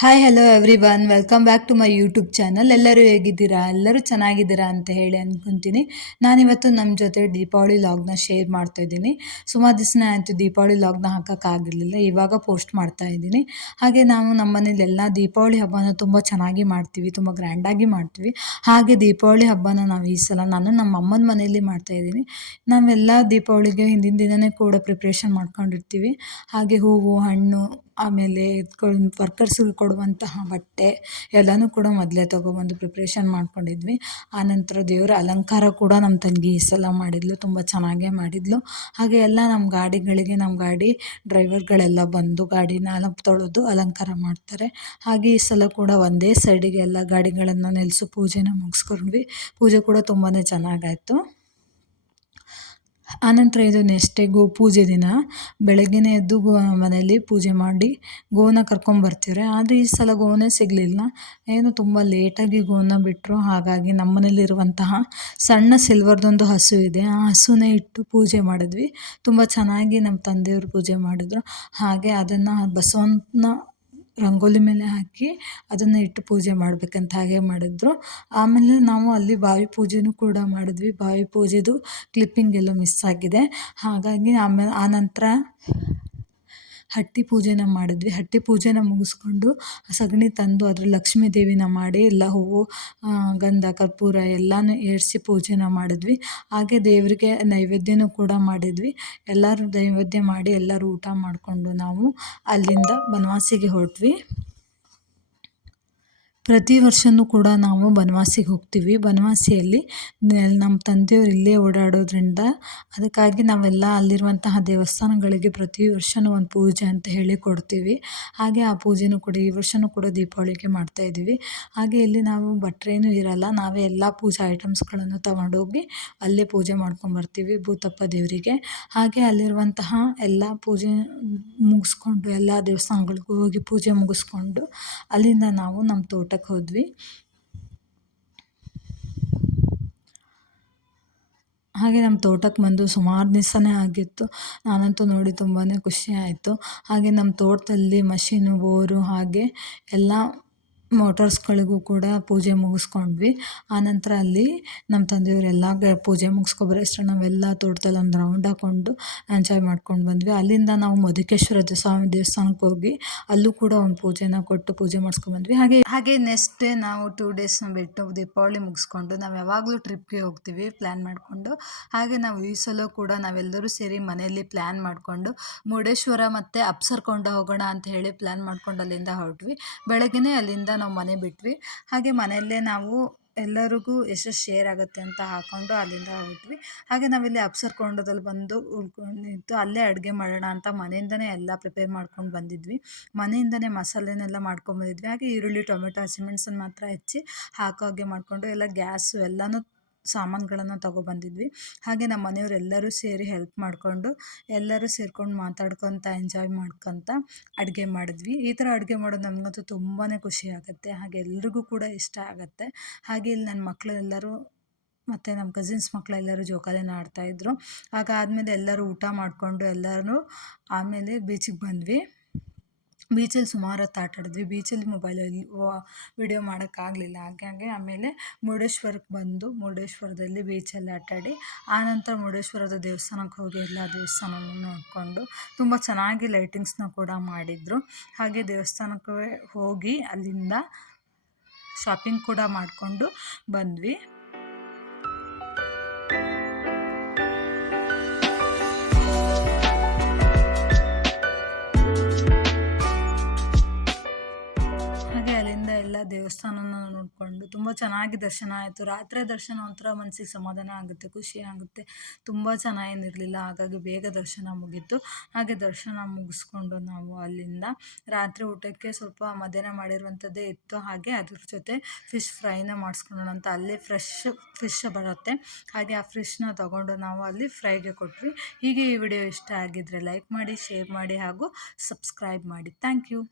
Hi hello everyone welcome back to my YouTube channel. ಎಲ್ಲರೂ ಹೇಗಿದ್ದೀರಾ? ಎಲ್ಲರೂ ಚೆನ್ನಾಗಿದ್ದೀರಾ ಅಂತ ಹೇಳಿ ಅಂದ್ಕೊತೀನಿ. ನಾನಿವತ್ತು ನಮ್ಮ ಜೊತೆ ದೀಪಾವಳಿ ಲಾಗ್ನ ಶೇರ್ ಮಾಡ್ತಾ ಇದ್ದೀನಿ. ಸುಮಾರು ದಿವಸ ಆಯಿತು ದೀಪಾವಳಿ ಲಾಗ್ನ ಹಾಕೋಕ್ಕಾಗಿರಲಿಲ್ಲ, ಇವಾಗ ಪೋಸ್ಟ್ ಮಾಡ್ತಾ ಇದ್ದೀನಿ. ಹಾಗೆ ನಾವು ನಮ್ಮ ಮನೇಲಿ ಎಲ್ಲ ದೀಪಾವಳಿ ಹಬ್ಬನ ತುಂಬ ಚೆನ್ನಾಗಿ ಮಾಡ್ತೀವಿ, ತುಂಬ ಗ್ರ್ಯಾಂಡಾಗಿ ಮಾಡ್ತೀವಿ. ಹಾಗೆ ದೀಪಾವಳಿ ಹಬ್ಬನ ನಾವು ಈ ಸಲ ನಾನು ನಮ್ಮ ಅಮ್ಮನ ಮನೆಯಲ್ಲಿ ಮಾಡ್ತಾಯಿದ್ದೀನಿ. ನಾವೆಲ್ಲ ದೀಪಾವಳಿಗೆ ಹಿಂದಿನ ದಿನವೇ ಕೂಡ ಪ್ರಿಪ್ರೇಷನ್ ಮಾಡ್ಕೊಂಡಿರ್ತೀವಿ. ಹಾಗೆ ಹೂವು, ಹಣ್ಣು, ಆಮೇಲೆ ವರ್ಕರ್ಸ್ಗೆ ಕೊಡುವಂತಹ ಬಟ್ಟೆ ಎಲ್ಲನೂ ಕೂಡ ಮೊದಲೇ ತೊಗೊಬಂದು ಪ್ರಿಪ್ರೇಷನ್ ಮಾಡ್ಕೊಂಡಿದ್ವಿ. ಆನಂತರ ದೇವರ ಅಲಂಕಾರ ಕೂಡ ನಮ್ಮ ತಂಗಿ ಈ ಸಲ ಮಾಡಿದ್ಲು, ತುಂಬ ಚೆನ್ನಾಗೇ ಮಾಡಿದ್ಲು. ಹಾಗೆ ಎಲ್ಲ ನಮ್ಮ ಗಾಡಿಗಳಿಗೆ ನಮ್ಮ ಗಾಡಿ ಡ್ರೈವರ್ಗಳೆಲ್ಲ ಬಂದು ಗಾಡಿನ ತೊಳೆದು ಅಲಂಕಾರ ಮಾಡ್ತಾರೆ. ಹಾಗೆ ಈ ಸಲ ಕೂಡ ಒಂದೇ ಸೈಡಿಗೆ ಎಲ್ಲ ಗಾಡಿಗಳನ್ನು ನಿಲ್ಲಿಸಿ ಪೂಜೆನ ಮುಗಿಸ್ಕೊಂಡ್ವಿ. ಪೂಜೆ ಕೂಡ ತುಂಬಾ ಚೆನ್ನಾಗಾಯಿತು. ಆನಂತರ ಇದು ನೆಕ್ಸ್ಟ್ ಡೇ ಪೂಜೆ ದಿನ ಬೆಳಗ್ಗೆನೇ ಎದ್ದು ಮನೆಯಲ್ಲಿ ಪೂಜೆ ಮಾಡಿ ಗೋನ ಕರ್ಕೊಂಬರ್ತೀವ್ರೆ. ಆದರೆ ಈ ಸಲ ಗೋನೇ ಸಿಗಲಿಲ್ಲ, ಏನು ತುಂಬ ಲೇಟಾಗಿ ಗೋನ ಬಿಟ್ಟರು. ಹಾಗಾಗಿ ನಮ್ಮ ಮನೇಲಿರುವಂತಹ ಸಣ್ಣ ಸಿಲ್ವರ್ದೊಂದು ಹಸು ಇದೆ, ಆ ಹಸುನೇ ಇಟ್ಟು ಪೂಜೆ ಮಾಡಿದ್ವಿ. ತುಂಬ ಚೆನ್ನಾಗಿ ನಮ್ಮ ತಂದೆಯವರು ಪೂಜೆ ಮಾಡಿದ್ರು. ಹಾಗೆ ಅದನ್ನು ಬಸವನ ರಂಗೋಲಿ ಮೇಲೆ ಹಾಕಿ ಅದನ್ನು ಇಟ್ಟು ಪೂಜೆ ಮಾಡಬೇಕಂತ ಹಾಗೆ ಮಾಡಿದ್ರು. ಆಮೇಲೆ ನಾವು ಅಲ್ಲಿ ಬಾವಿ ಪೂಜೆನೂ ಕೂಡ ಮಾಡಿದ್ವಿ. ಬಾವಿ ಪೂಜೆದು ಕ್ಲಿಪ್ಪಿಂಗ್ ಎಲ್ಲೋ ಮಿಸ್ ಆಗಿದೆ. ಹಾಗಾಗಿ ಆನಂತರ ಹಟ್ಟಿ ಪೂಜೆನ ಮಾಡಿದ್ವಿ. ಹಟ್ಟಿ ಪೂಜೆನ ಮುಗಿಸ್ಕೊಂಡು ಸಗಣಿ ತಂದು ಅದ್ರ ಲಕ್ಷ್ಮೀ ದೇವಿನ ಮಾಡಿ ಎಲ್ಲ ಹೂವು, ಗಂಧ, ಕರ್ಪೂರ ಎಲ್ಲನೂ ಏರಿಸಿ ಪೂಜೆನ ಮಾಡಿದ್ವಿ. ಹಾಗೆ ದೇವರಿಗೆ ನೈವೇದ್ಯನೂ ಕೂಡ ಮಾಡಿದ್ವಿ. ಎಲ್ಲರೂ ನೈವೇದ್ಯ ಮಾಡಿ ಎಲ್ಲರೂ ಊಟ ಮಾಡಿಕೊಂಡು ನಾವು ಅಲ್ಲಿಂದ ಬನವಾಸಿಗೆ ಹೊರಟ್ವಿ. ಪ್ರತಿ ವರ್ಷವೂ ಕೂಡ ನಾವು ಬನವಾಸಿಗೆ ಹೋಗ್ತೀವಿ. ಬನವಾಸಿಯಲ್ಲಿ ನಮ್ಮ ತಂದೆಯವರು ಇಲ್ಲೇ ಓಡಾಡೋದ್ರಿಂದ ಅದಕ್ಕಾಗಿ ನಾವೆಲ್ಲ ಅಲ್ಲಿರುವಂತಹ ದೇವಸ್ಥಾನಗಳಿಗೆ ಪ್ರತಿ ವರ್ಷವೂ ಒಂದು ಪೂಜೆ ಅಂತ ಹೇಳಿ ಕೊಡ್ತೀವಿ. ಹಾಗೆ ಆ ಪೂಜೆನೂ ಕೂಡ ಈ ವರ್ಷವೂ ಕೂಡ ದೀಪಾವಳಿಗೆ ಮಾಡ್ತಾಯಿದ್ದೀವಿ. ಹಾಗೆ ಇಲ್ಲಿ ನಾವು ಭಟ್ರೇನೂ ಇರಲ್ಲ, ನಾವೇ ಎಲ್ಲ ಪೂಜಾ ಐಟಮ್ಸ್ಗಳನ್ನು ತಗೊಂಡೋಗಿ ಅಲ್ಲೇ ಪೂಜೆ ಮಾಡ್ಕೊಂಬರ್ತೀವಿ ಭೂತಪ್ಪ ದೇವರಿಗೆ. ಹಾಗೆ ಅಲ್ಲಿರುವಂತಹ ಎಲ್ಲ ಪೂಜೆ ಮುಗಿಸ್ಕೊಂಡು ಎಲ್ಲ ದೇವಸ್ಥಾನಗಳಿಗೂ ಹೋಗಿ ಪೂಜೆ ಮುಗಿಸ್ಕೊಂಡು ಅಲ್ಲಿಂದ ನಾವು ನಮ್ಮ ತೋಟಕ್ಕೆ ಹೋದ್ವಿ. ಹಾಗೆ ನಮ್ಮ ತೋಟಕ್ಕೆ ಬಂದು ಸುಮಾರು ದಿವಸನೇ ಆಗಿತ್ತು. ನಾನಂತೂ ನೋಡಿ ತುಂಬಾ ಖುಷಿ ಆಯಿತು. ಹಾಗೆ ನಮ್ಮ ತೋಟದಲ್ಲಿ ಮಷೀನು, ಬೋರು ಹಾಗೆ ಎಲ್ಲ ಮೋಟರ್ಸ್ಗಳಿಗೂ ಕೂಡ ಪೂಜೆ ಮುಗಿಸ್ಕೊಂಡ್ವಿ. ಆನಂತರ ಅಲ್ಲಿ ನಮ್ಮ ತಂದೆಯವರೆಲ್ಲ ಪೂಜೆ ಮುಗಿಸ್ಕೊಬರೋಷ್ಟರ ನಾವೆಲ್ಲ ತೋಟದಲ್ಲಿ ಒಂದು ರೌಂಡ್ ಹಾಕ್ಕೊಂಡು ಎಂಜಾಯ್ ಮಾಡ್ಕೊಂಡು ಬಂದ್ವಿ. ಅಲ್ಲಿಂದ ನಾವು ಮಧುಕೇಶ್ವರ ಸ್ವಾಮಿ ದೇವಸ್ಥಾನಕ್ಕೆ ಹೋಗಿ ಅಲ್ಲೂ ಕೂಡ ಒಂದು ಪೂಜೆನ ಕೊಟ್ಟು ಪೂಜೆ ಮಾಡಿಸ್ಕೊಂಡ್ಬಂದ್ವಿ. ಹಾಗೆ ನೆಕ್ಸ್ಟ್ ಡೇ ನಾವು 2 ಡೇಸ್ನ ಬಿಟ್ಟು ದೀಪಾವಳಿ ಮುಗಿಸ್ಕೊಂಡು ನಾವು ಯಾವಾಗಲೂ ಟ್ರಿಪ್ಗೆ ಹೋಗ್ತೀವಿ ಪ್ಲ್ಯಾನ್ ಮಾಡಿಕೊಂಡು. ಹಾಗೆ ನಾವು ಈ ಸಲ ಕೂಡ ನಾವೆಲ್ಲರೂ ಸೇರಿ ಮನೆಯಲ್ಲಿ ಪ್ಲ್ಯಾನ್ ಮಾಡಿಕೊಂಡು ಮುರುಡೇಶ್ವರ ಮತ್ತು ಅಪ್ಸರ್ಕೊಂಡ ಹೋಗೋಣ ಅಂತ ಹೇಳಿ ಪ್ಲ್ಯಾನ್ ಮಾಡ್ಕೊಂಡು ಅಲ್ಲಿಂದ ಹೊರಟ್ವಿ. ಬೆಳಗ್ಗೆನೇ ಅಲ್ಲಿಂದ ನಾವು ಮನೆ ಬಿಟ್ವಿ. ಹಾಗೆ ಮನೆಯಲ್ಲೇ ನಾವು ಎಲ್ಲರಿಗೂ ಎಷ್ಟು ಶೇರ್ ಆಗುತ್ತೆ ಅಂತ ಹಾಕ್ಕೊಂಡು ಅಲ್ಲಿಂದ ಹೊರಟ್ವಿ. ಹಾಗೆ ನಾವಿಲ್ಲಿ ಅಪ್ಸರ್ಕೊಂಡದಲ್ಲಿ ಬಂದು ಉಳ್ಕೊಂಡಿದ್ದು ಅಲ್ಲೇ ಅಡುಗೆ ಮಾಡೋಣ ಅಂತ ಮನೆಯಿಂದನೇ ಎಲ್ಲ ಪ್ರಿಪೇರ್ ಮಾಡ್ಕೊಂಡು ಬಂದಿದ್ವಿ. ಮನೆಯಿಂದನೇ ಮಸಾಲೆನೆಲ್ಲ ಮಾಡ್ಕೊಂಬಂದಿದ್ವಿ. ಹಾಗೆ ಈರುಳ್ಳಿ, ಟೊಮೆಟೊ, ಹಸಿಮೆಣ್ಸನ್ನು ಮಾತ್ರ ಹೆಚ್ಚಿ ಹಾಗೆ ಮಾಡಿಕೊಂಡು ಎಲ್ಲ ಗ್ಯಾಸು ಎಲ್ಲನೂ ಸಾಮಾನುಗಳನ್ನು ತೊಗೊಬಂದಿದ್ವಿ. ಹಾಗೆ ನಮ್ಮ ಮನೆಯವರೆಲ್ಲರೂ ಸೇರಿ ಹೆಲ್ಪ್ ಮಾಡಿಕೊಂಡು ಎಲ್ಲರೂ ಸೇರ್ಕೊಂಡು ಮಾತಾಡ್ಕೊತ ಎಂಜಾಯ್ ಮಾಡ್ಕೊತ ಅಡುಗೆ ಮಾಡಿದ್ವಿ. ಈ ಥರ ಅಡುಗೆ ಮಾಡೋದು ನಮಗಂತೂ ತುಂಬಾ ಖುಷಿ ಆಗುತ್ತೆ. ಹಾಗೆ ಎಲ್ರಿಗೂ ಕೂಡ ಇಷ್ಟ ಆಗುತ್ತೆ. ಹಾಗೆ ಇಲ್ಲಿ ನನ್ನ ಮಕ್ಕಳೆಲ್ಲರೂ ಮತ್ತು ನಮ್ಮ ಕಸಿನ್ಸ್ ಮಕ್ಕಳೆಲ್ಲರೂ ಜೋಕಾಲಿನ ಆಡ್ತಾಯಿದ್ರು. ಆದಮೇಲೆ ಎಲ್ಲರೂ ಊಟ ಮಾಡಿಕೊಂಡು ಎಲ್ಲರೂ ಆಮೇಲೆ ಬೀಚಿಗೆ ಬಂದ್ವಿ. ಬೀಚಲ್ಲಿ ಸುಮಾರು ಹೊತ್ತು ಆಟ ಆಡಿದ್ವಿ. ಬೀಚಲ್ಲಿ ಮೊಬೈಲಲ್ಲಿ ವಿಡಿಯೋ ಮಾಡೋಕ್ಕಾಗಲಿಲ್ಲ. ಹಾಗಾಗಿ ಆಮೇಲೆ ಮುರುಡೇಶ್ವರಕ್ಕೆ ಬಂದು ಮುರುಡೇಶ್ವರದಲ್ಲಿ ಬೀಚಲ್ಲಿ ಆಟಾಡಿ ಆನಂತರ ಮುರುಡೇಶ್ವರದ ದೇವಸ್ಥಾನಕ್ಕೆ ಹೋಗಿ ಎಲ್ಲ ದೇವಸ್ಥಾನವನ್ನು ನೋಡಿಕೊಂಡು ತುಂಬ ಚೆನ್ನಾಗಿ ಲೈಟಿಂಗ್ಸ್ನ ಕೂಡ ಮಾಡಿದರು. ಹಾಗೆ ದೇವಸ್ಥಾನಕ್ಕೆ ಹೋಗಿ ಅಲ್ಲಿಂದ ಶಾಪಿಂಗ್ ಕೂಡ ಮಾಡಿಕೊಂಡು ಬಂದ್ವಿ. ಎಲ್ಲ ದೇವಸ್ಥಾನನ ನೋಡಿಕೊಂಡು ತುಂಬ ಚೆನ್ನಾಗಿ ದರ್ಶನ ಆಯಿತು. ರಾತ್ರಿ ದರ್ಶನ ಒಂಥರ ಮನಸ್ಸಿಗೆ ಸಮಾಧಾನ ಆಗುತ್ತೆ, ಖುಷಿ ಆಗುತ್ತೆ. ತುಂಬ ಚೆನ್ನಾಗೇನಿರಲಿಲ್ಲ, ಹಾಗಾಗಿ ಬೇಗ ದರ್ಶನ ಮುಗೀತು. ಹಾಗೆ ದರ್ಶನ ಮುಗಿಸ್ಕೊಂಡು ನಾವು ಅಲ್ಲಿಂದ ರಾತ್ರಿ ಊಟಕ್ಕೆ ಸ್ವಲ್ಪ ಮಧ್ಯಾಹ್ನ ಮಾಡಿರುವಂಥದ್ದೇ ಇತ್ತು. ಹಾಗೆ ಅದ್ರ ಜೊತೆ ಫಿಶ್ ಫ್ರೈನ ಮಾಡಿಸ್ಕೊಳ್ಳೋಣ ಅಂತ ಅಲ್ಲೇ ಫ್ರೆಶ್ ಫಿಶ್ ಬರುತ್ತೆ. ಹಾಗೆ ಆ ಫಿಶ್ನ ತೊಗೊಂಡು ನಾವು ಅಲ್ಲಿ ಫ್ರೈಗೆ ಕೊಟ್ವಿ. ಹೀಗೆ ಈ ವಿಡಿಯೋ ಇಷ್ಟ ಆಗಿದ್ದರೆ ಲೈಕ್ ಮಾಡಿ, ಶೇರ್ ಮಾಡಿ ಹಾಗೂ ಸಬ್ಸ್ಕ್ರೈಬ್ ಮಾಡಿ. Thank you.